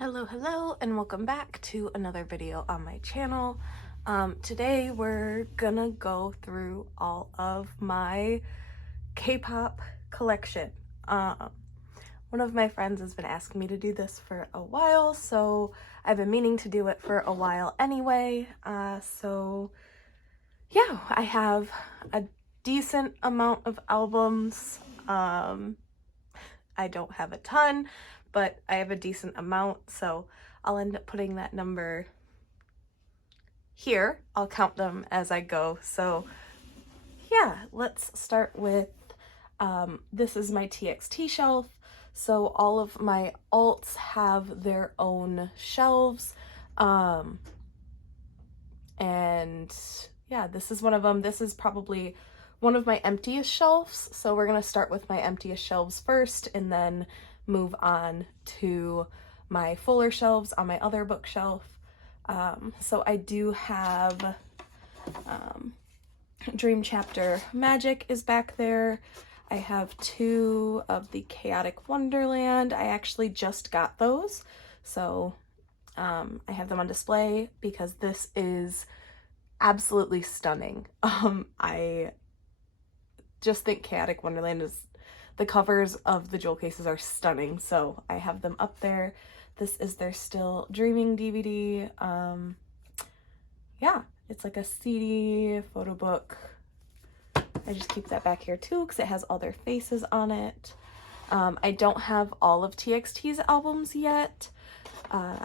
Hello, and welcome back to another video on my channel. Today we're gonna go through all of my K-pop collection. One of my friends has been asking me to do this for a while, so I've been meaning to do it for a while anyway. So yeah, I have a decent amount of albums. I don't have a ton, but I have a decent amount, so I'll end up putting that number here. I'll count them as I go. So yeah, let's start with, this is my TXT shelf. So all of my alts have their own shelves. And yeah, this is one of them. This is probably one of my emptiest shelves. So we're gonna start with my emptiest shelves first and then move on to my fuller shelves on my other bookshelf. So I do have Dream Chapter Magic is back there. I have two of the Chaotic Wonderland. I actually just got those, so I have them on display because this is absolutely stunning. I just think Chaotic Wonderland is, the covers of the jewel cases are stunning, so I have them up there. This is their Still Dreaming DVD. Yeah, it's like a CD photo book. I just keep that back here too because it has all their faces on it. I don't have all of TXT's albums yet.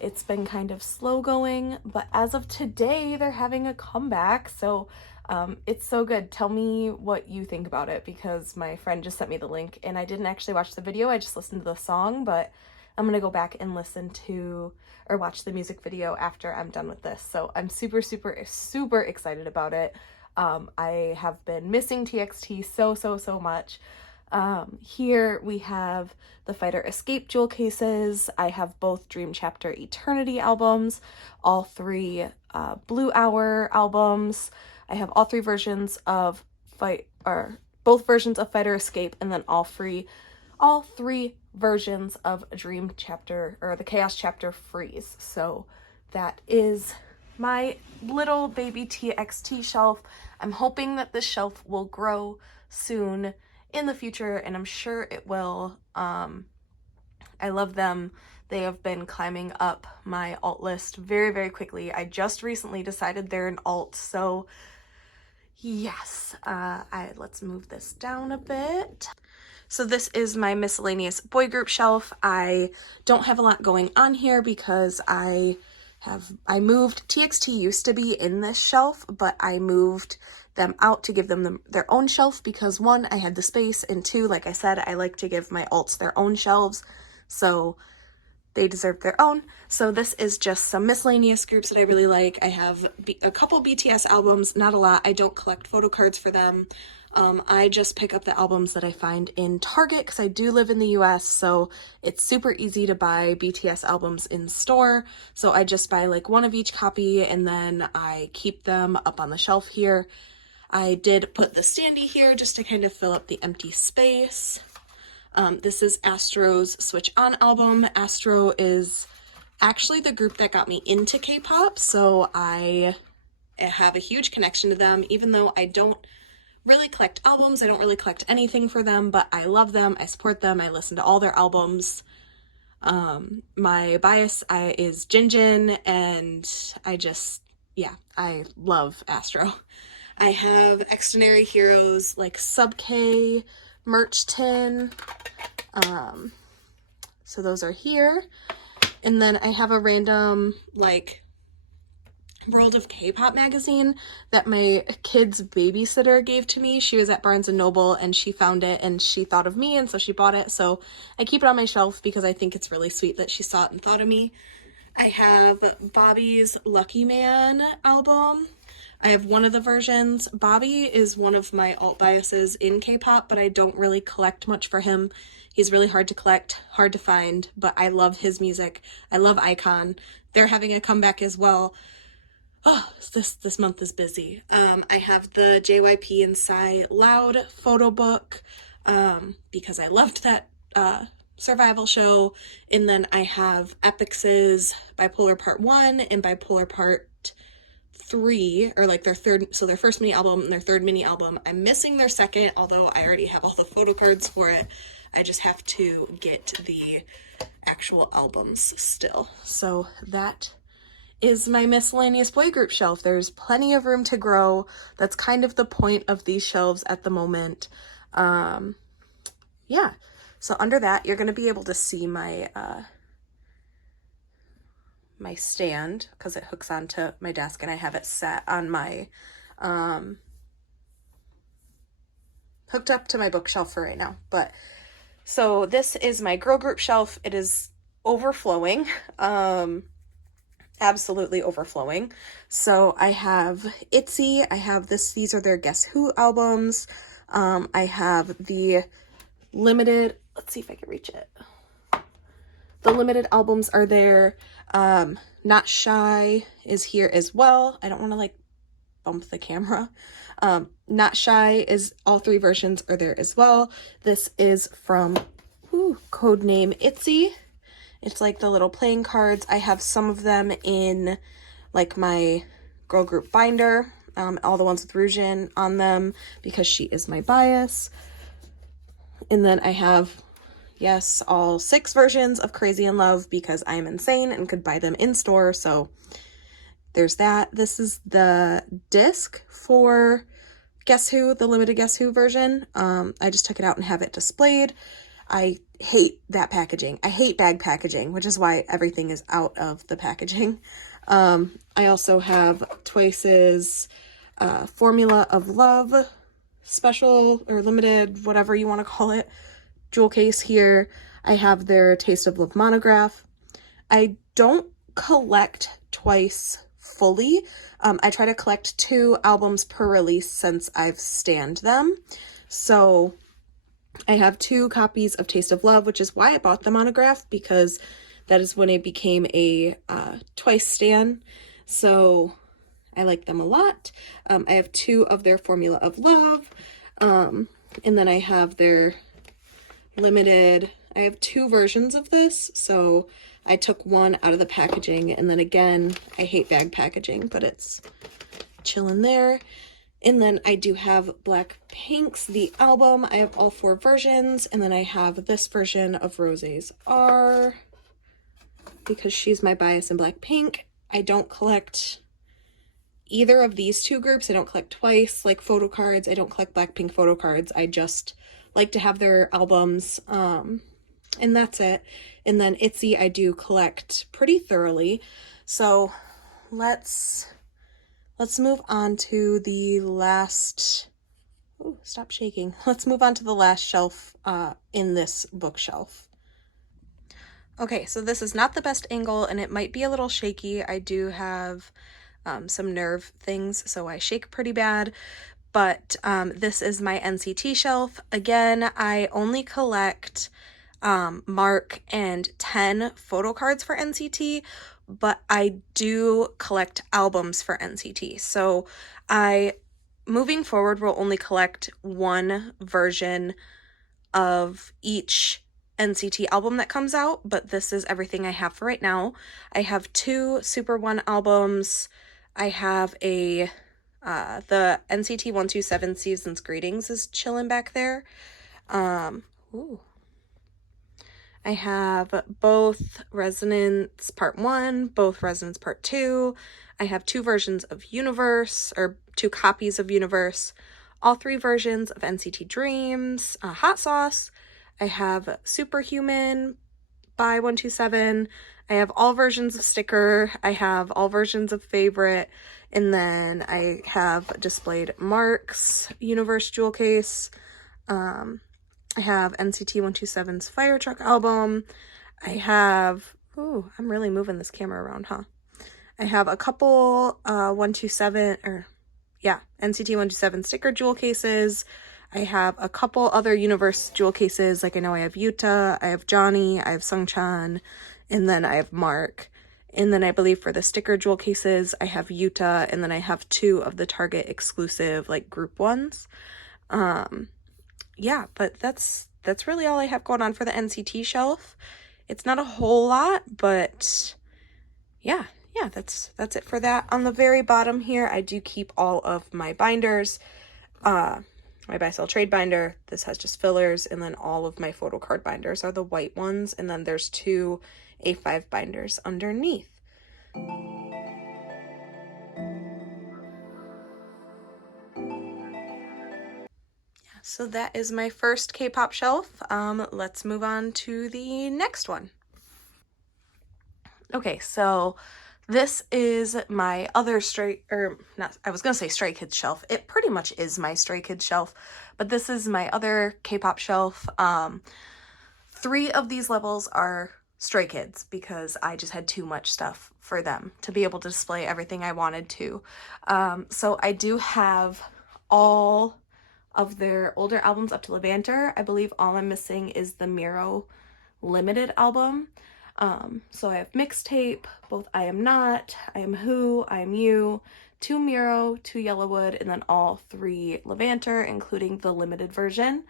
It's been kind of slow going, but as of today, they're having a comeback, so it's so good. Tell me what you think about it, because my friend just sent me the link and I didn't actually watch the video, I just listened to the song, but I'm gonna go back and listen to or watch the music video after I'm done with this. So I'm super excited about it. I have been missing TXT so much. Here we have the Fighter Escape jewel cases. I have both Dream Chapter Eternity albums, all three Blue Hour albums. I have all three versions of both versions of Fighter Escape, and then all three versions of Dream Chapter, or the Chaos Chapter Freeze. So that is my little baby TXT shelf. I'm hoping that this shelf will grow soon in the future, and I'm sure it will. I love them. They have been climbing up my alt list very quickly. I just recently decided they're an alt, so yes. Let's move this down a bit. So this is my Miscellaneous boy group shelf. I don't have a lot going on here because I moved. TXT used to be in this shelf, but I moved them out to give them their own shelf because one, I had the space, and two, like I said, I like to give my alts their own shelves, so they deserve their own. So this is just some miscellaneous groups that I really like. I have a couple BTS albums, not a lot. I don't collect photo cards for them. I just pick up the albums that I find in Target because I do live in the US, so it's super easy to buy BTS albums in store. So I just buy like one of each copy and then I keep them up on the shelf here. I did put the standee here just to kind of fill up the empty space. This is Astro's Switch On album. Astro is actually the group that got me into K-pop, so I have a huge connection to them, even though I don't really collect albums. I don't really collect anything for them, but I love them. I support them. I listen to all their albums. My bias is Jinjin, and I love Astro. I have Extraordinary Heroes like Sub K merch tin. So those are here. And then I have a random like World of K-pop magazine that my kid's babysitter gave to me. She was at Barnes & Noble and she found it and she thought of me, and so she bought it. So I keep it on my shelf because I think it's really sweet that she saw it and thought of me. I have Bobby's Lucky Man album. I have one of the versions. Bobby is one of my alt biases in K-pop, but I don't really collect much for him. He's really hard to collect, hard to find, but I love his music. I love iKON. They're having a comeback as well. Oh, this month is busy. I have the JYP and Psy Loud photo book because I loved that survival show. And then I have Epix's Bipolar Part 1 and Bipolar Part 3, or like their third, so their first mini album and their third mini album. I'm missing their second, although I already have all the photo cards for it. I just have to get the actual albums still. So that is my miscellaneous boy group shelf. There's plenty of room to grow. That's kind of the point of these shelves at the moment. Yeah, so under that you're going to be able to see my my stand, because it hooks onto my desk, and I have it set on my hooked up to my bookshelf for right now. But so this is my girl group shelf. It is overflowing, absolutely overflowing. So I have Itzy, I have these are their Guess Who albums. I have the limited, let's see if I can reach it. The limited albums are there. Not Shy is here as well. I don't want to like bump the camera. Not Shy is, all 3 versions are there as well. This is from codename Itzy. It's like the little playing cards. I have some of them in like my girl group binder, all the ones with Rujin on them because she is my bias. And then I have, yes, all 6 versions of Crazy in Love because I am insane and could buy them in store. So there's that. This is the disc for Guess Who, the limited Guess Who version. I just took it out and have it displayed. I hate that packaging. I hate bag packaging, which is why everything is out of the packaging. I also have Twice's Formula of Love special or limited, whatever you want to call it, jewel case here. I have their Taste of Love monograph. I don't collect Twice fully. I try to collect 2 albums per release since I've stanned them. So I have 2 copies of Taste of Love, which is why I bought the monograph, because that is when it became a Twice stan. So I like them a lot. I have 2 of their Formula of Love. And then I have their limited, I have 2 versions of this. So I took one out of the packaging, and then again, I hate bag packaging, but it's chilling there. And then I do have Blackpink's The Album. I have all 4 versions, and then I have this version of Rosé's R because she's my bias in Blackpink. I don't collect either of these 2 groups. I don't collect Twice, like photo cards. I don't collect Blackpink photo cards. I just like to have their albums, and that's it. And then Itzy I do collect pretty thoroughly. So let's move on to the last, ooh, stop shaking. Let's move on to the last shelf in this bookshelf. Okay, so this is not the best angle and it might be a little shaky. I do have some nerve things, so I shake pretty bad. But this is my NCT shelf. Again, I only collect Mark and 10 photo cards for NCT, but I do collect albums for NCT. So moving forward, will only collect 1 version of each NCT album that comes out, but this is everything I have for right now. I have 2 Super One albums. I have the NCT 127 Season's Greetings is chilling back there. Ooh. I have both Resonance Part 1, both Resonance Part 2. I have 2 versions of Universe, or 2 copies of Universe. All 3 versions of NCT Dreams, Hot Sauce. I have Superhuman by 127. I have all versions of Sticker. I have all versions of Favorite. And then I have displayed Mark's Universe jewel case. I have NCT 127's Fire Truck album. I have, ooh, I'm really moving this camera around, huh? I have a couple NCT 127 sticker jewel cases. I have a couple other Universe jewel cases. Like I know I have Yuta, I have Johnny, I have Sungchan, and then I have Mark. And then I believe for the sticker jewel cases, I have Yuta, and then I have 2 of the Target exclusive like group ones. Yeah, but that's that's really all I have going on for the NCT shelf. It's not a whole lot, but yeah, that's it for that. On the very bottom here, I do keep all of my binders. My buy sell trade binder, this has just fillers, and then all of my photo card binders are the white ones, and then there's 2 A5 binders underneath. So that is my first K-pop shelf. Let's move on to the next one. Okay, so this is my other Stray Kids shelf. It pretty much is my Stray Kids shelf, but this is my other K-pop shelf. 3 of these levels are Stray Kids because I just had too much stuff for them to be able to display everything I wanted to. So I do have all of their older albums up to Levanter. I believe all I'm missing is the Miro limited album. So I have Mixtape, both I Am Not, I Am Who, I Am You, 2 Miro, 2 Yellowwood, and then all 3 Levanter, including the limited version.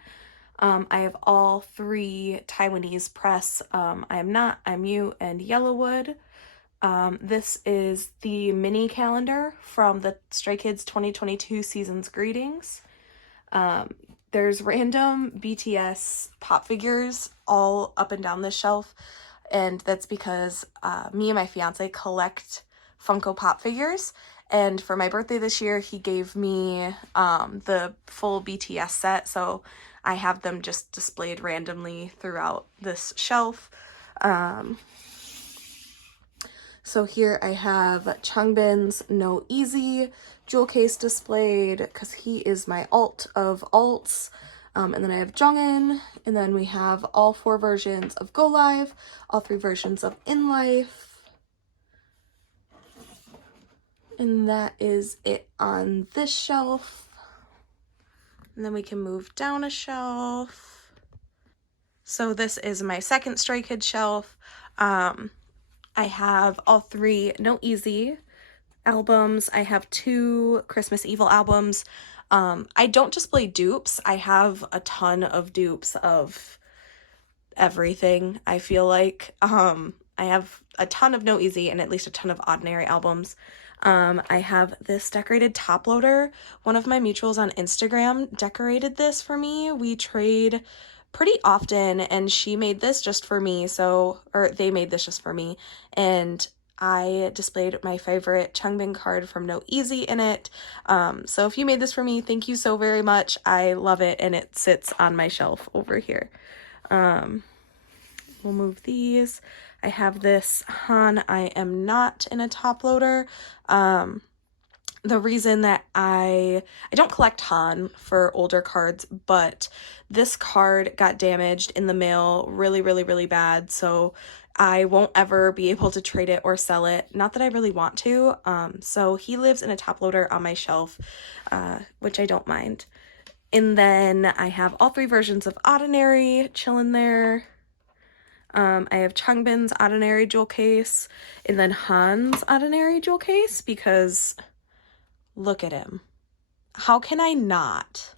I have all 3 Taiwanese press, I Am Not, I Am You, and Yellowwood. This is the mini calendar from the Stray Kids 2022 Season's Greetings. There's random BTS pop figures all up and down this shelf, and that's because me and my fiance collect Funko Pop figures, and for my birthday this year he gave me the full BTS set, so I have them just displayed randomly throughout this shelf. So here I have Changbin's No Easy jewel case displayed because he is my alt of alts. And then I have Jongin, and then we have all 4 versions of Go Live, all 3 versions of In Life. And that is it on this shelf. And then we can move down a shelf. So this is my second Stray Kids shelf. I have all 3 No Easy albums. I have 2 Christmas Evil albums. I don't display dupes. I have a ton of dupes of everything, I feel like. I have a ton of No Easy and at least a ton of Ordinary albums. I have this decorated top loader. One of my mutuals on Instagram decorated this for me. We trade pretty often, and she made this just for me, they made this just for me, and I displayed my favorite Changbin card from No Easy in it. So if you made this for me, thank you so very much. I love it, and it sits on my shelf over here. We'll move these. I have this Han I Am Not in a top loader. The reason that I don't collect Han for older cards, but this card got damaged in the mail really, really, really bad, so I won't ever be able to trade it or sell it. Not that I really want to. So he lives in a top loader on my shelf, which I don't mind. And then I have all 3 versions of Ordinary chilling there. I have Changbin's Ordinary jewel case, and then Han's Ordinary jewel case, because look at him. How can I not?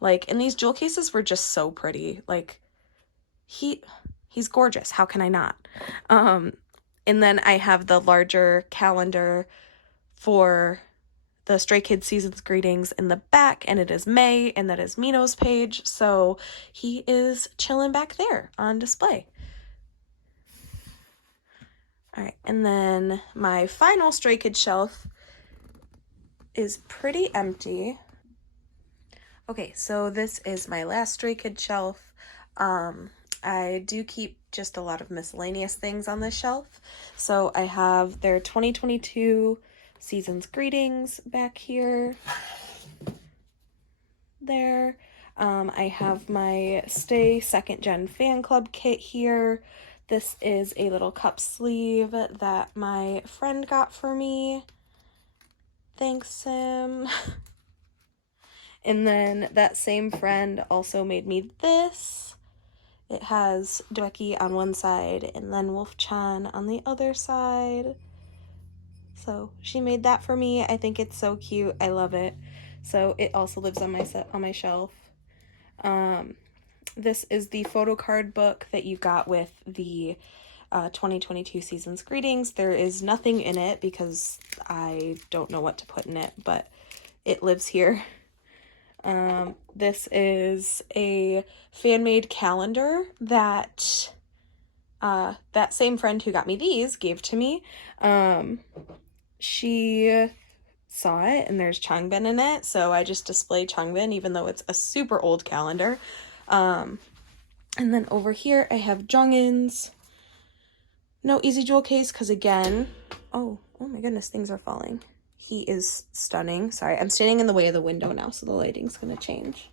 Like, and these jewel cases were just so pretty. Like, he's gorgeous. How can I not? And then I have the larger calendar for the Stray Kids Season's Greetings in the back, and it is May, and that is Mino's page, so he is chilling back there on display. Alright, and then my final Stray Kids shelf is pretty empty. Okay, so this is my last Stray Kids shelf. I do keep just a lot of miscellaneous things on this shelf. So I have their 2022 Season's Greetings back here. There. I have my Stay Second Gen Fan Club kit here. This is a little cup sleeve that my friend got for me. Thanks, Sim. And then that same friend also made me this. It has Dweki on one side and then Wolf-chan on the other side. So she made that for me. I think it's so cute. I love it. So it also lives on my shelf. This is the photo card book that you got with the 2022 season's greetings. There is nothing in it because I don't know what to put in it, but it lives here. This is a fan-made calendar that that same friend who got me these gave to me. She saw it and there's Changbin in it, so I just display Changbin even though it's a super old calendar. And then over here I have Jongin's No Easy Jewel case because again, oh my goodness, things are falling. He is stunning. Sorry, I'm standing in the way of the window now, so the lighting's gonna change.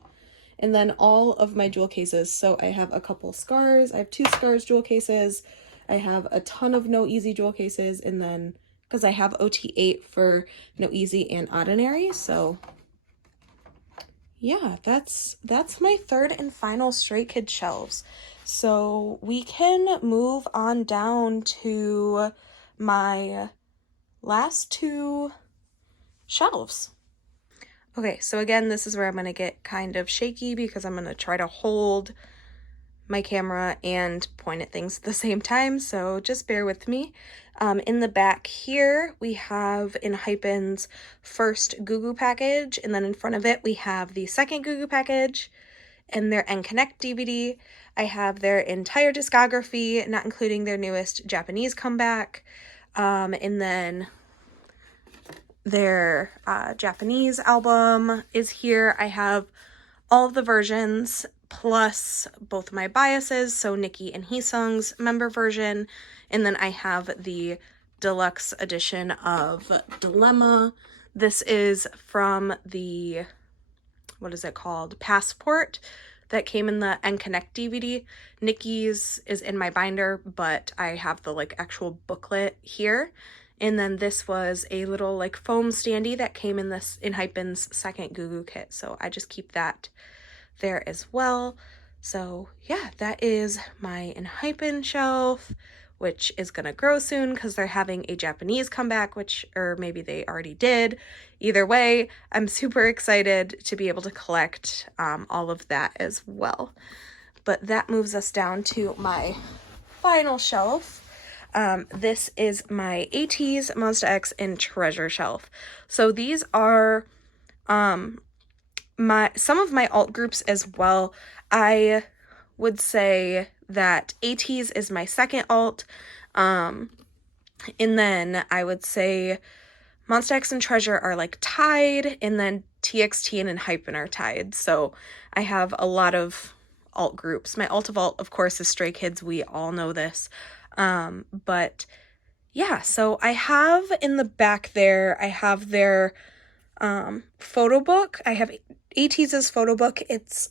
And then all of my jewel cases. So I have a couple scars. I have 2 scars jewel cases. I have a ton of No Easy jewel cases. And then, because I have OT8 for No Easy and Ordinary. So yeah, that's my third and final Stray Kids shelves. So we can move on down to my last 2 shelves. Okay, so again, this is where I'm going to get kind of shaky because I'm going to try to hold my camera and point at things at the same time, so just bear with me. In the back here, we have Enhypen's first Goo package, and then in front of it, we have the second Goo package and their N-Connect DVD. I have their entire discography, not including their newest Japanese comeback, and then their Japanese album is here. I have all of the versions plus both my biases, so Nikki and Heesung's member version, and then I have the deluxe edition of Dilemma. This is from the, what is it called, Passport, that came in the N-Connect DVD. Nikki's is in my binder, but I have the like actual booklet here. And then this was a little like foam standee that came in this Enhypen's second Goo kit. So I just keep that there as well. So yeah, that is my Enhypen shelf, which is gonna grow soon because they're having a Japanese comeback, or maybe they already did. Either way, I'm super excited to be able to collect all of that as well. But that moves us down to my final shelf. This is my Ateez, Monsta X, and Treasure shelf. So these are some of my alt groups as well. I would say that Ateez is my second alt, and then I would say Monsta X and Treasure are like tied, and then TXT and Enhypen are tied. So I have a lot of alt groups. My alt of alt, of course, is Stray Kids. We all know this. But yeah, so I have in the back there, I have their photo book. I have Ateez's photo book. It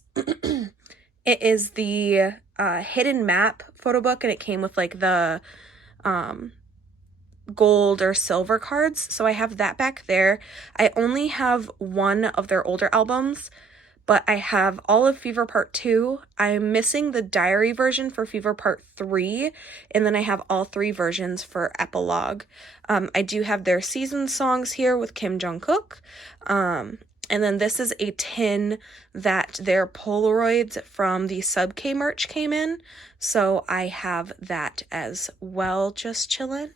is the hidden map photo book, and it came with like the gold or silver cards. So I have that back there. I only have one of their older albums, but I have all of Fever Part 2. I'm missing the diary version for Fever Part 3, and then I have all 3 versions for Epilogue. I do have their season songs here with Kim Jong-kook. And then this is a tin that their Polaroids from the Sub K merch came in, so I have that as well, just chillin'.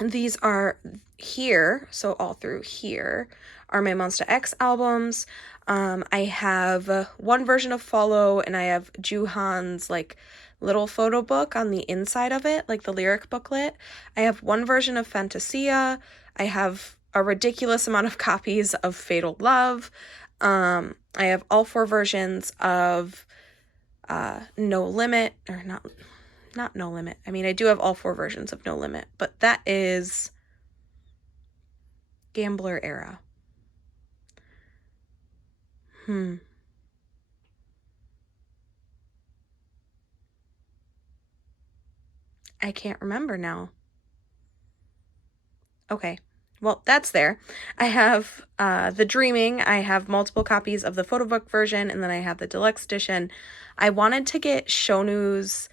These are here, so all through here are my Monsta X albums. I have one version of Follow, and I have Juhan's like little photo book on the inside of it, like the lyric booklet. I have one version of Fantasia. I have a ridiculous amount of copies of Fatal Love. I have all 4 versions of No Limit, or not No Limit. I mean, I do have all 4 versions of No Limit, but that is Gambler era. I can't remember now. Okay. Well, that's there. I have The Dreaming. I have multiple copies of the photo book version, and then I have the deluxe edition. I wanted to get Shonu's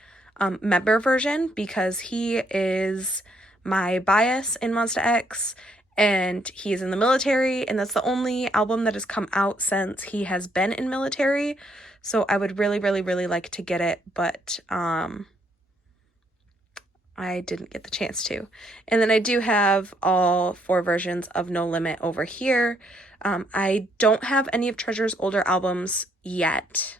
member version because he is my bias in Monsta X, and he is in the military, and that's the only album that has come out since he has been in military. So I would really, really, really like to get it, but I didn't get the chance to. And then I do have all 4 versions of No Limit over here. I don't have any of Treasure's older albums yet.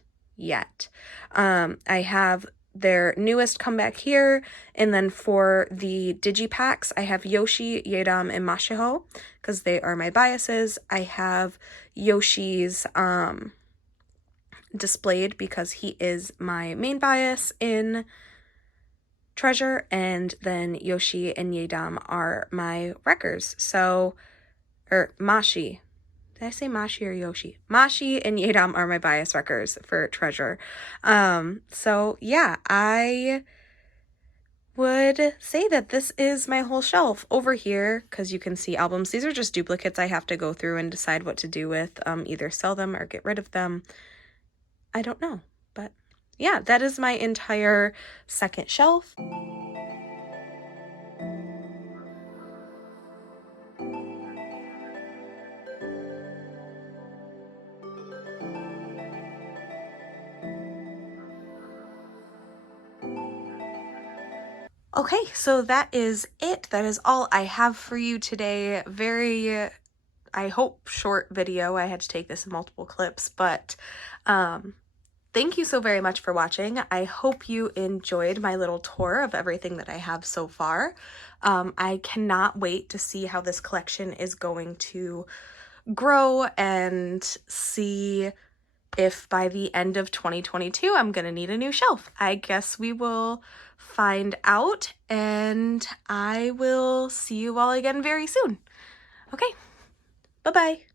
I have their newest comeback here, and then for the digipacks, I have Yoshi, Yeadam, and Mashiho, because they are my biases. I have Yoshi's displayed because he is my main bias in Treasure, and then Yoshi and Yeadam are my wreckers. So, or Mashi. Did I say Mashi or Yoshi? Mashi and Yeadam are my bias wreckers for Treasure. So yeah, I would say that this is my whole shelf over here, because you can see albums. These are just duplicates I have to go through and decide what to do with, either sell them or get rid of them. I don't know, but yeah, that is my entire second shelf. Okay, so that is it. That is all I have for you today. Very, I hope, short video. I had to take this in multiple clips, but thank you so very much for watching. I hope you enjoyed my little tour of everything that I have so far. I cannot wait to see how this collection is going to grow and see if by the end of 2022 I'm gonna need a new shelf. I guess we will find out, and I will see you all again very soon. Okay, bye-bye.